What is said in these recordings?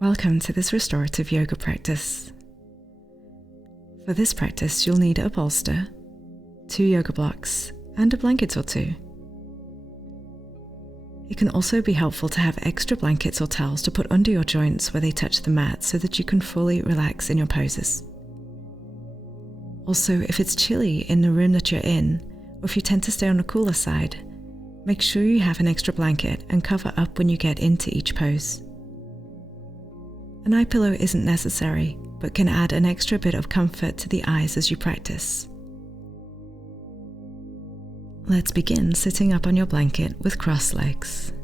Welcome to this restorative yoga practice. For this practice, you'll need a bolster, 2 yoga blocks, and a blanket or 2. It can also be helpful to have extra blankets or towels to put under your joints where they touch the mat so that you can fully relax in your poses. Also, if it's chilly in the room that you're in, or if you tend to stay on the cooler side, make sure you have an extra blanket and cover up when you get into each pose. An eye pillow isn't necessary, but can add an extra bit of comfort to the eyes as you practice. Let's begin sitting up on your blanket with crossed legs.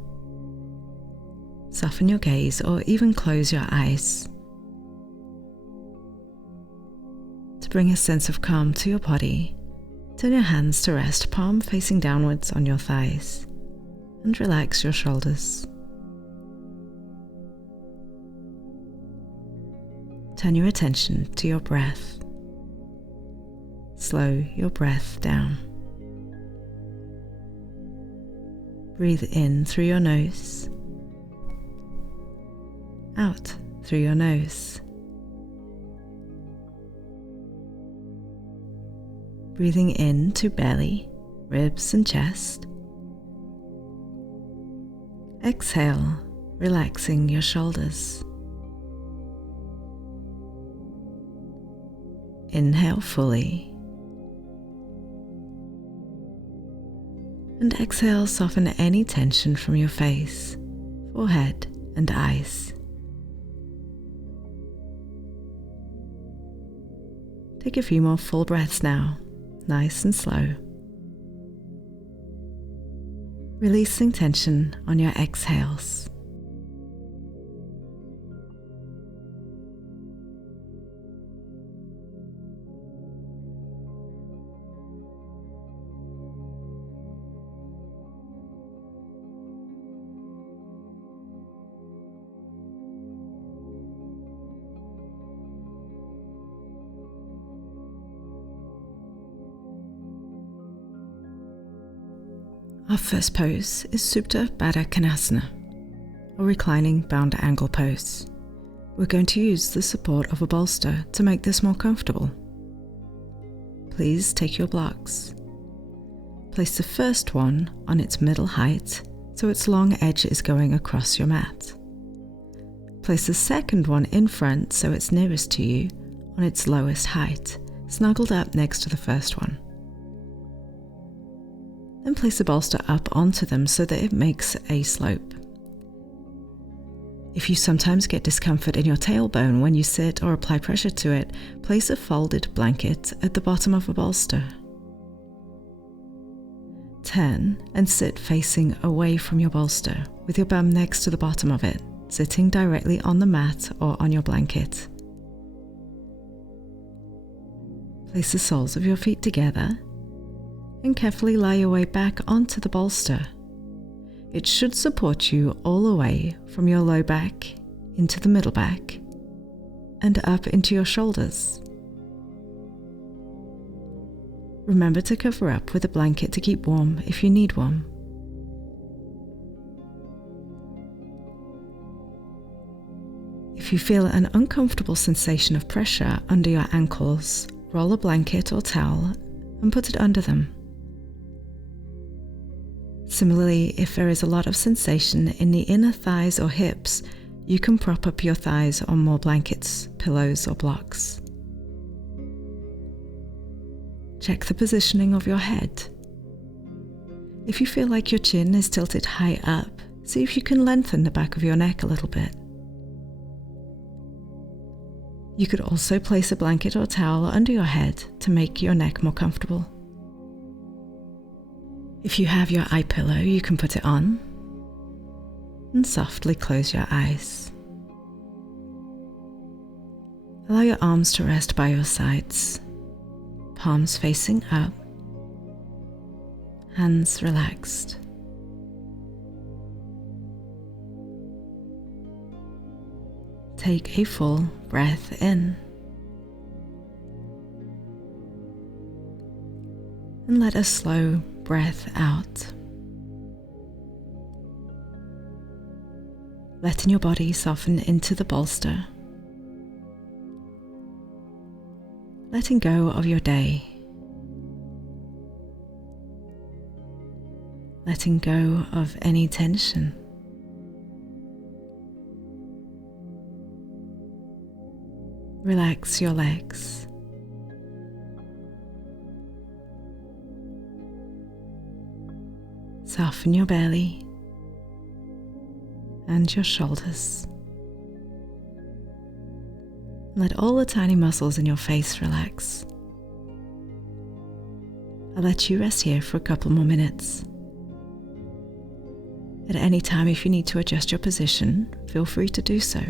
Soften your gaze or even close your eyes. To bring a sense of calm to your body, turn your hands to rest palm facing downwards on your thighs and relax your shoulders. Turn your attention to your breath. Slow your breath down. Breathe in through your nose, out through your nose. Breathing in to belly, ribs and chest. Exhale, relaxing your shoulders. Inhale fully. And exhale, soften any tension from your face, forehead and eyes. Take a few more full breaths now, nice and slow. Releasing tension on your exhales. Our first pose is Supta Baddha Konasana, or reclining bound angle pose. We're going to use the support of a bolster to make this more comfortable. Please take your blocks. Place the first one on its middle height so its long edge is going across your mat. Place the second one in front so it's nearest to you on its lowest height, snuggled up next to the first one. Then place the bolster up onto them so that it makes a slope. If you sometimes get discomfort in your tailbone when you sit or apply pressure to it, place a folded blanket at the bottom of a bolster. Turn and sit facing away from your bolster, with your bum next to the bottom of it, sitting directly on the mat or on your blanket. Place the soles of your feet together and carefully lie your way back onto the bolster. It should support you all the way from your low back into the middle back and up into your shoulders. Remember to cover up with a blanket to keep warm if you need one. If you feel an uncomfortable sensation of pressure under your ankles, roll a blanket or towel and put it under them. Similarly, if there is a lot of sensation in the inner thighs or hips, you can prop up your thighs on more blankets, pillows, or blocks. Check the positioning of your head. If you feel like your chin is tilted high up, see if you can lengthen the back of your neck a little bit. You could also place a blanket or towel under your head to make your neck more comfortable. If you have your eye pillow, you can put it on and softly close your eyes. Allow your arms to rest by your sides, palms facing up, hands relaxed. Take a full breath in and let a slow breath out. letting your body soften into the bolster, letting go of your day, letting go of any tension. Relax your legs. Soften your belly and your shoulders. Let all the tiny muscles in your face relax. I'll let you rest here for a couple more minutes. At any time, if you need to adjust your position, feel free to do so.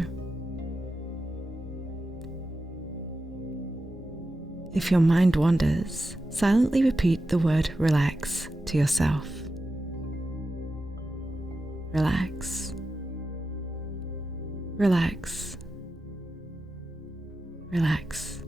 If your mind wanders, silently repeat the word relax to yourself. Relax. Relax. Relax.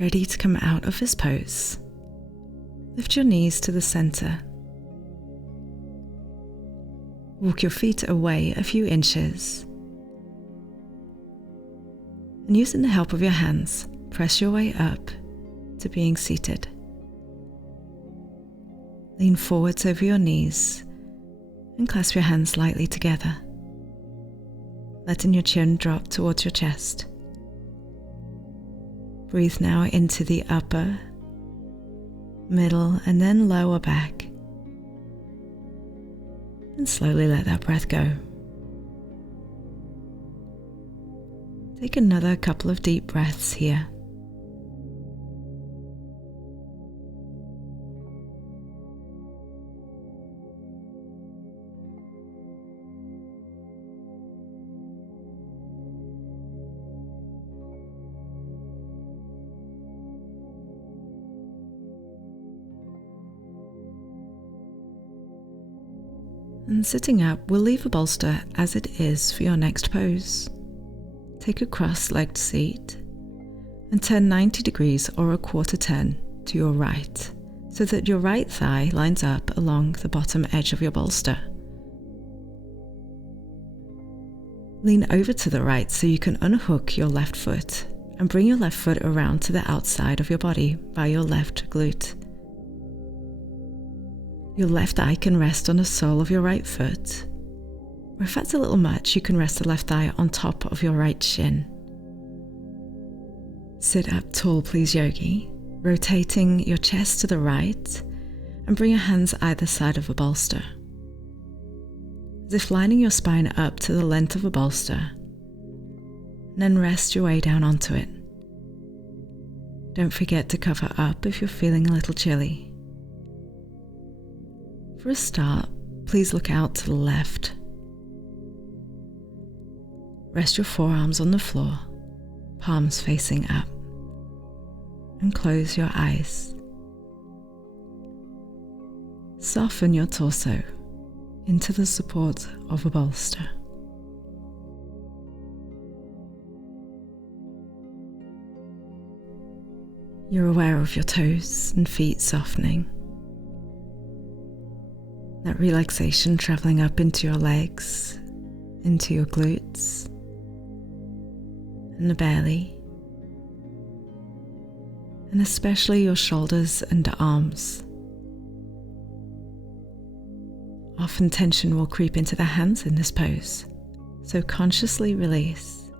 Ready to come out of this pose, lift your knees to the center. Walk your feet away a few inches. And using the help of your hands, press your way up to being seated. Lean forwards over your knees and clasp your hands lightly together, letting your chin drop towards your chest. Breathe now into the upper, middle, and then lower back. And slowly let that breath go. Take another couple of deep breaths here. And sitting up, we'll leave the bolster as it is for your next pose. Take a cross-legged seat and turn 90 degrees or a quarter turn to your right, so that your right thigh lines up along the bottom edge of your bolster. Lean over to the right so you can unhook your left foot and bring your left foot around to the outside of your body by your left glute. Your left eye can rest on the sole of your right foot, or if that's a little much, you can rest the left eye on top of your right shin. Sit up tall, please, yogi, rotating your chest to the right and bring your hands either side of a bolster, as if lining your spine up to the length of a bolster, and then rest your way down onto it. Don't forget to cover up if you're feeling a little chilly. For a start, please look out to the left. Rest your forearms on the floor, palms facing up, and close your eyes. Soften your torso into the support of a bolster. You're aware of your toes and feet softening. That relaxation traveling up into your legs, into your glutes, and the belly, and especially your shoulders and arms. Often tension will creep into the hands in this pose, so consciously release.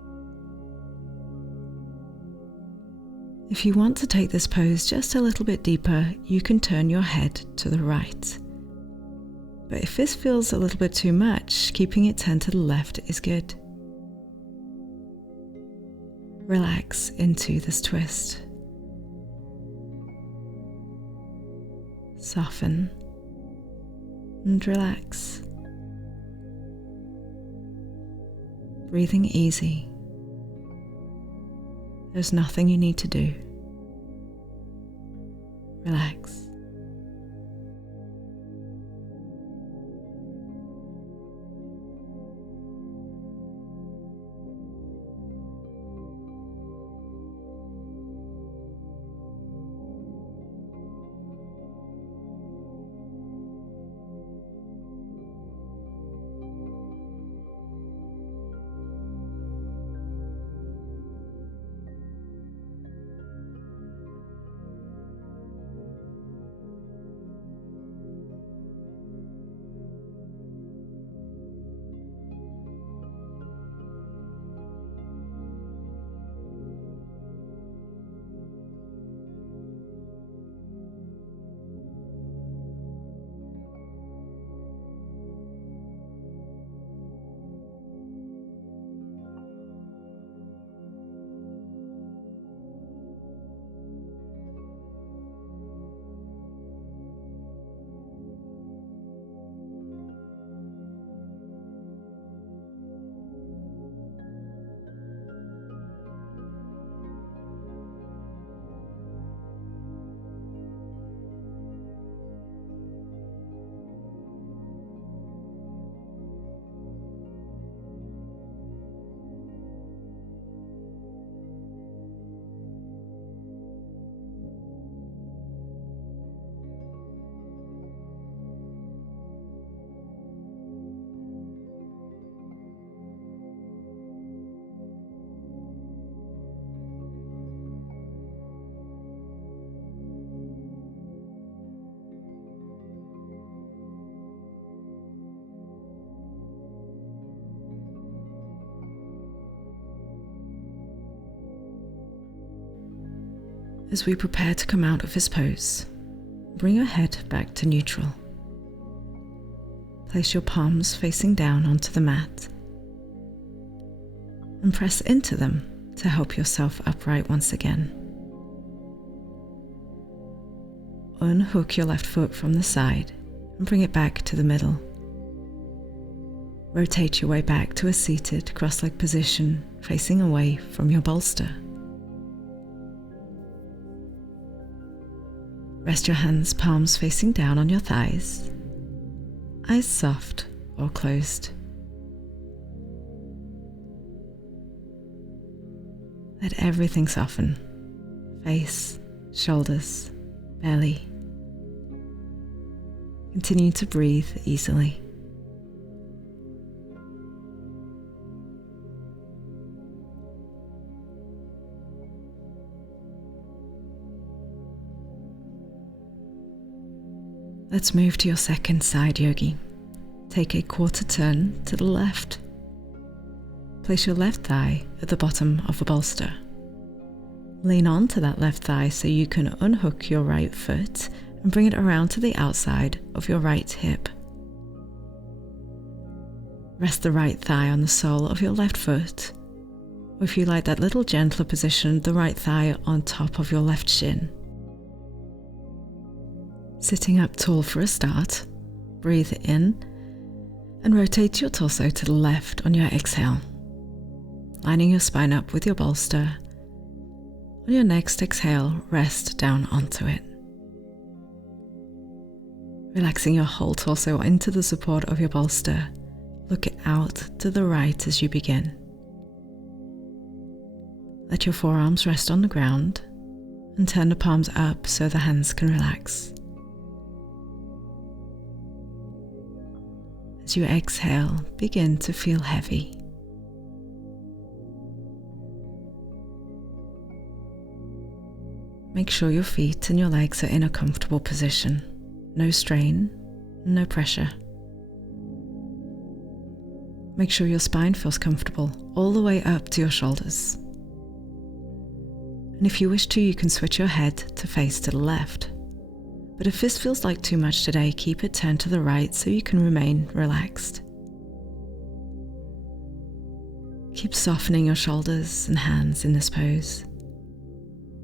If you want to take this pose just a little bit deeper, you can turn your head to the right. But if this feels a little bit too much, keeping it turned to the left is good. Relax into this twist. Soften and relax. Breathing easy. There's nothing you need to do. Relax. As we prepare to come out of this pose, bring your head back to neutral. Place your palms facing down onto the mat and press into them to help yourself upright once again. Unhook your left foot from the side and bring it back to the middle. Rotate your way back to a seated cross-legged position facing away from your bolster. Rest your hands, palms facing down on your thighs, eyes soft or closed. Let everything soften, face, shoulders, belly. Continue to breathe easily. Let's move to your second side yogi. Take a quarter turn to the left. Place your left thigh at the bottom of a bolster. Lean onto that left thigh so you can unhook your right foot and bring it around to the outside of your right hip. Rest the right thigh on the sole of your left foot, or if you like that little gentler position, the right thigh on top of your left shin. Sitting up tall for a start, breathe in and rotate your torso to the left on your exhale, lining your spine up with your bolster. On your next exhale, rest down onto it. Relaxing your whole torso into the support of your bolster, look out to the right as you begin. Let your forearms rest on the ground and turn the palms up so the hands can relax. As you exhale, begin to feel heavy. Make sure your feet and your legs are in a comfortable position. No strain, no pressure. Make sure your spine feels comfortable all the way up to your shoulders. And if you wish to, you can switch your head to face to the left. But if this feels like too much today, keep it turned to the right so you can remain relaxed. Keep softening your shoulders and hands in this pose.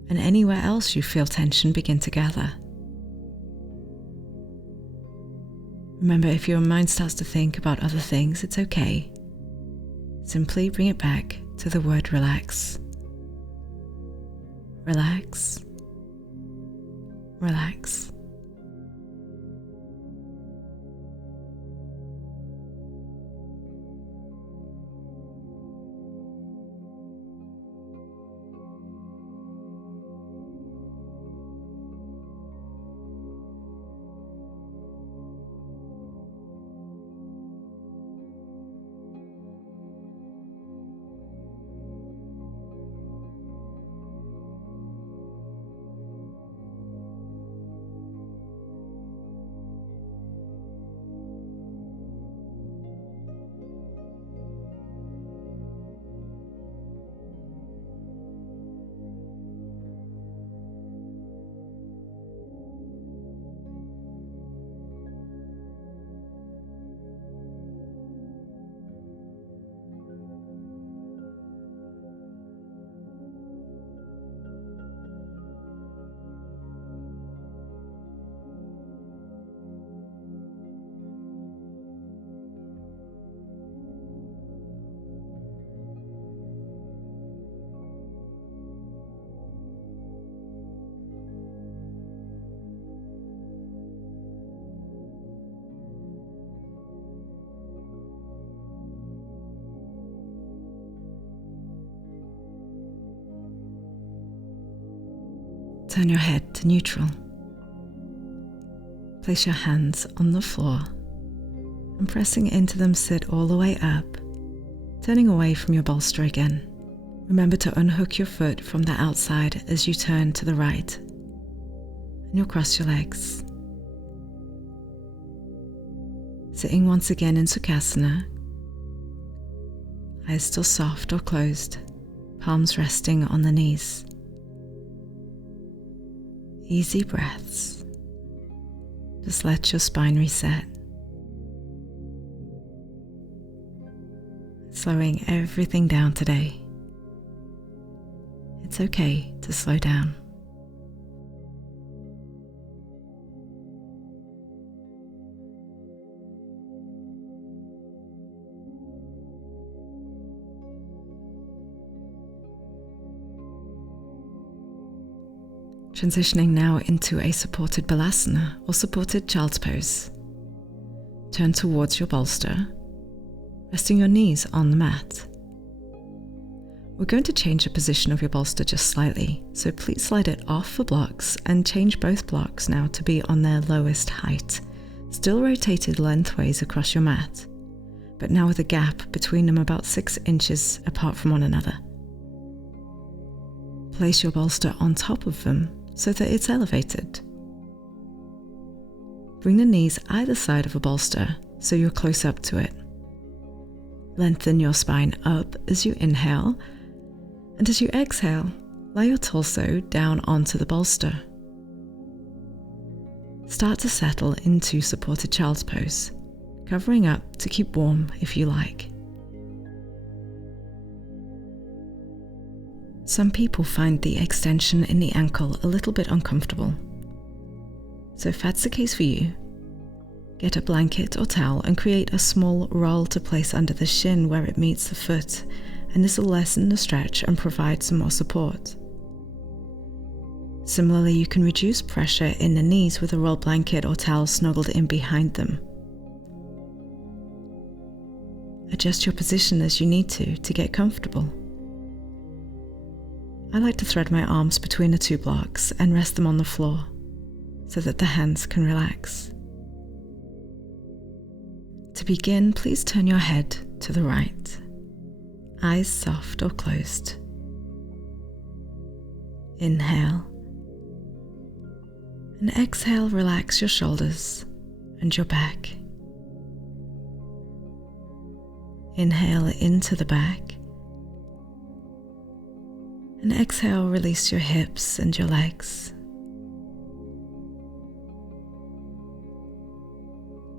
And anywhere else you feel tension, begin to gather. Remember, if your mind starts to think about other things, it's okay. Simply bring it back to the word relax. Relax. Relax. Turn your head to neutral. Place your hands on the floor and pressing into them, sit all the way up, turning away from your bolster again. Remember to unhook your foot from the outside as you turn to the right, and you'll cross your legs. Sitting once again in Sukhasana, eyes still soft or closed, palms resting on the knees. Easy breaths. Just let your spine reset. Slowing everything down today. It's okay to slow down. Transitioning now into a supported Balasana or supported child's pose. Turn towards your bolster, resting your knees on the mat. We're going to change the position of your bolster just slightly, so please slide it off the blocks and change both blocks now to be on their lowest height, still rotated lengthways across your mat, but now with a gap between them about 6 inches apart from one another. Place your bolster on top of them so that it's elevated. Bring the knees either side of a bolster so you're close up to it. Lengthen your spine up as you inhale, and as you exhale, lie your torso down onto the bolster. Start to settle into supported child's pose, covering up to keep warm if you like. Some people find the extension in the ankle a little bit uncomfortable. So if that's the case for you, get a blanket or towel and create a small roll to place under the shin where it meets the foot, and this will lessen the stretch and provide some more support. Similarly, you can reduce pressure in the knees with a roll blanket or towel snuggled in behind them. Adjust your position as you need to get comfortable. I like to thread my arms between the two blocks and rest them on the floor so that the hands can relax. To begin, please turn your head to the right, eyes soft or closed. Inhale, and exhale, relax your shoulders and your back. Inhale into the back, and exhale, release your hips and your legs.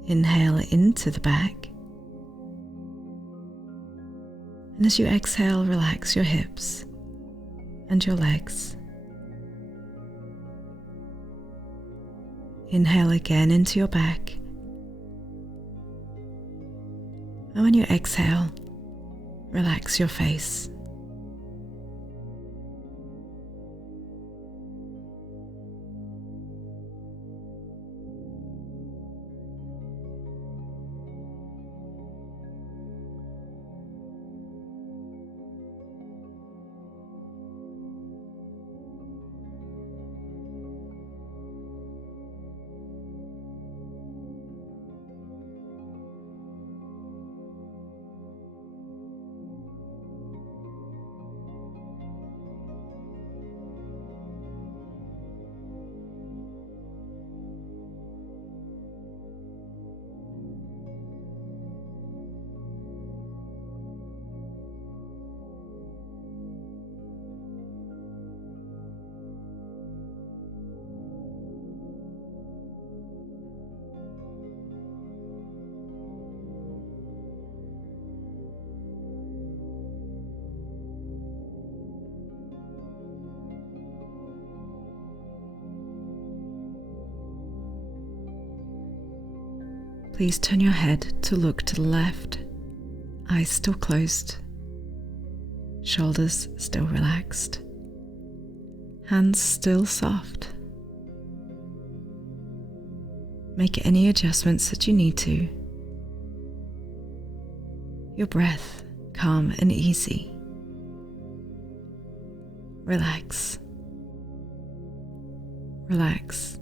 Inhale into the back, and as you exhale, relax your hips and your legs. Inhale again into your back, and when you exhale, relax your face. Please turn your head to look to the left, eyes still closed, shoulders still relaxed, hands still soft. Make any adjustments that you need to. Your breath calm and easy. Relax. Relax.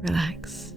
Relax.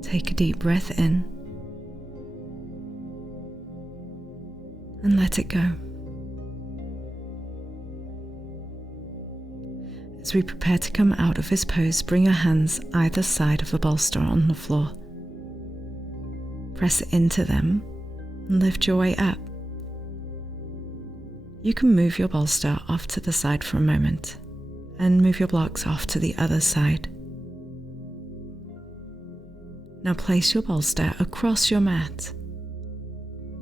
Take a deep breath in and let it go. As we prepare to come out of this pose, bring your hands either side of the bolster on the floor. Press into them and lift your way up. You can move your bolster off to the side for a moment and move your blocks off to the other side. Now place your bolster across your mat.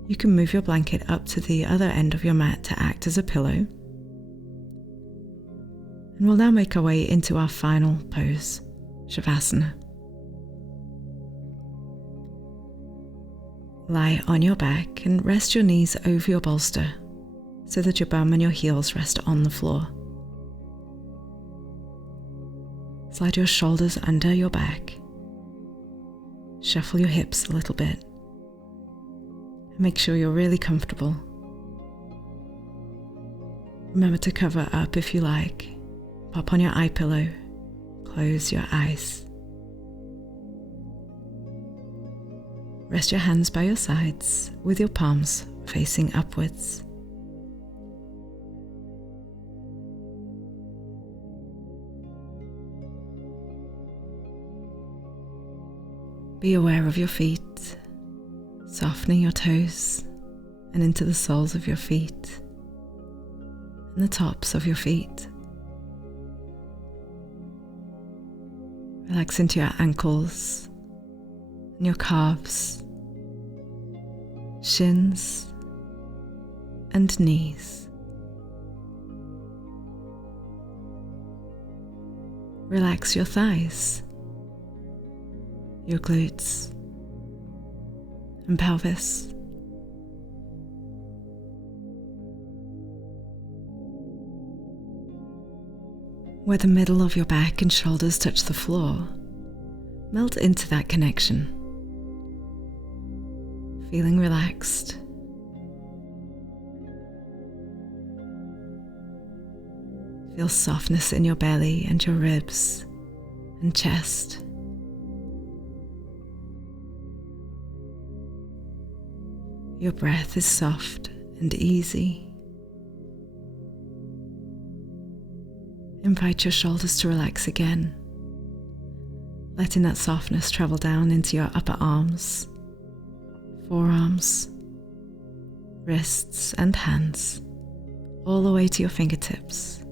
You can move your blanket up to the other end of your mat to act as a pillow. And we'll now make our way into our final pose, Savasana. Lie on your back and rest your knees over your bolster so that your bum and your heels rest on the floor. Slide your shoulders under your back. Shuffle your hips a little bit. And make sure you're really comfortable. Remember to cover up if you like. Pop on your eye pillow. Close your eyes. Rest your hands by your sides with your palms facing upwards. Be aware of your feet, softening your toes and into the soles of your feet and the tops of your feet. Relax into your ankles and your calves, shins and knees. Relax your thighs, your glutes and pelvis. Where the middle of your back and shoulders touch the floor, melt into that connection, feeling relaxed. Feel softness in your belly and your ribs and chest. Your breath is soft and easy. Invite your shoulders to relax again, letting that softness travel down into your upper arms, forearms, wrists and hands, all the way to your fingertips.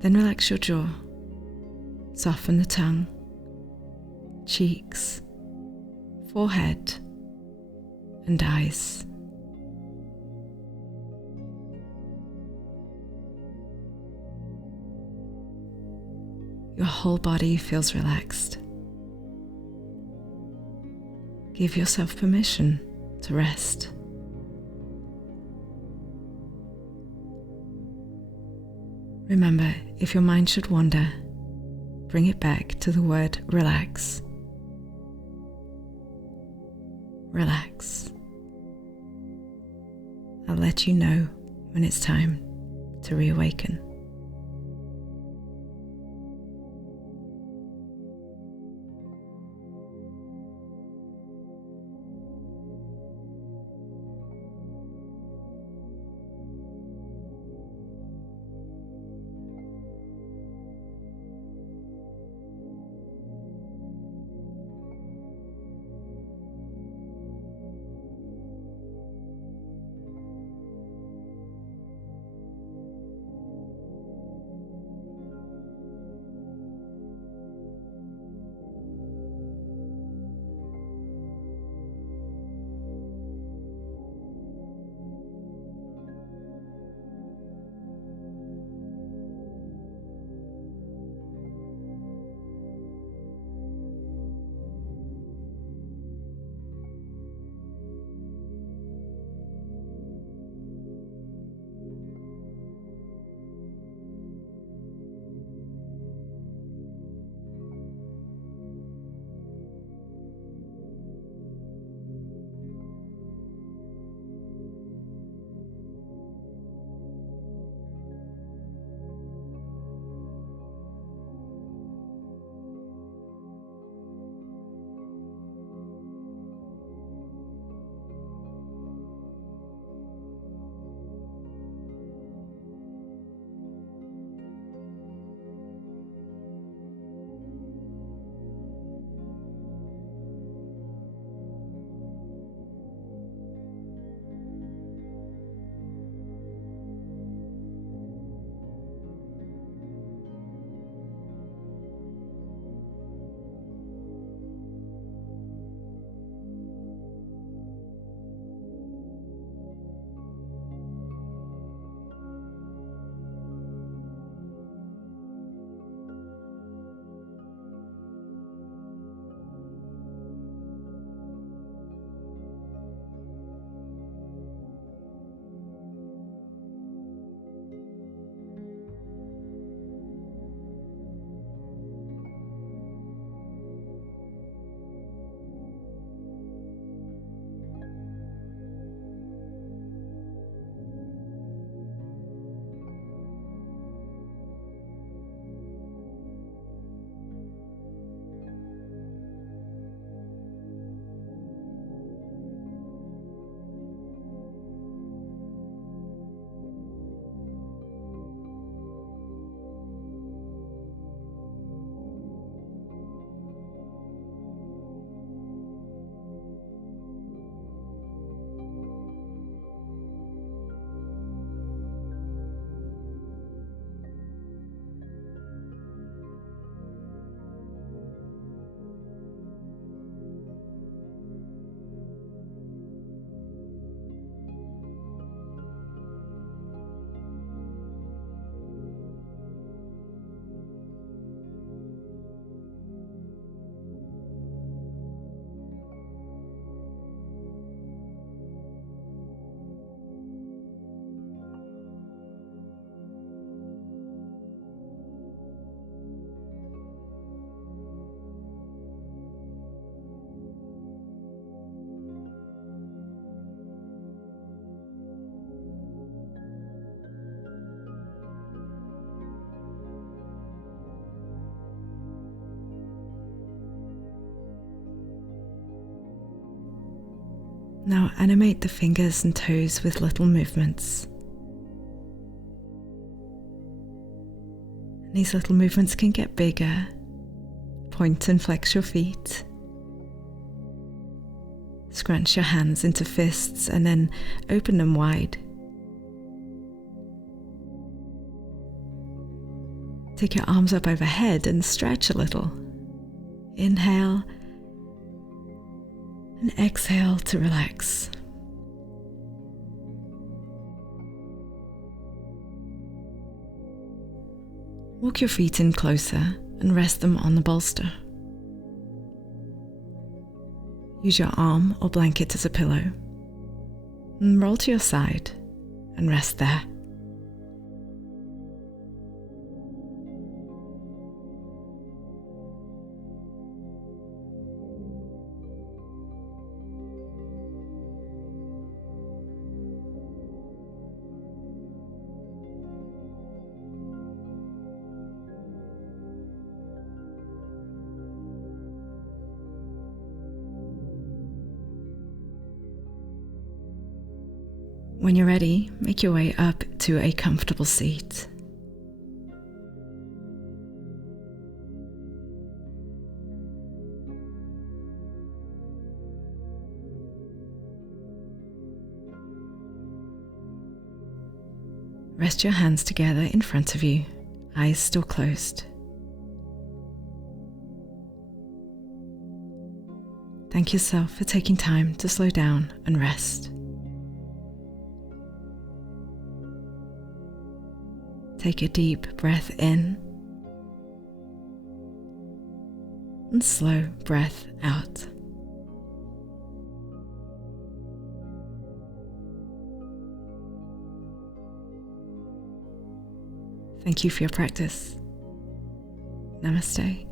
Then relax your jaw. Soften the tongue, cheeks, forehead, and eyes. Your whole body feels relaxed. Give yourself permission to rest. Remember, if your mind should wander, bring it back to the word relax. Relax. I'll let you know when it's time to reawaken. Now animate the fingers and toes with little movements. And these little movements can get bigger. Point and flex your feet. Scrunch your hands into fists and then open them wide. Take your arms up overhead and stretch a little. Inhale and exhale to relax. Walk your feet in closer and rest them on the bolster. Use your arm or blanket as a pillow. And roll to your side and rest there. When you're ready, make your way up to a comfortable seat. Rest your hands together in front of you, eyes still closed. Thank yourself for taking time to slow down and rest. Take a deep breath in and slow breath out. Thank you for your practice. Namaste.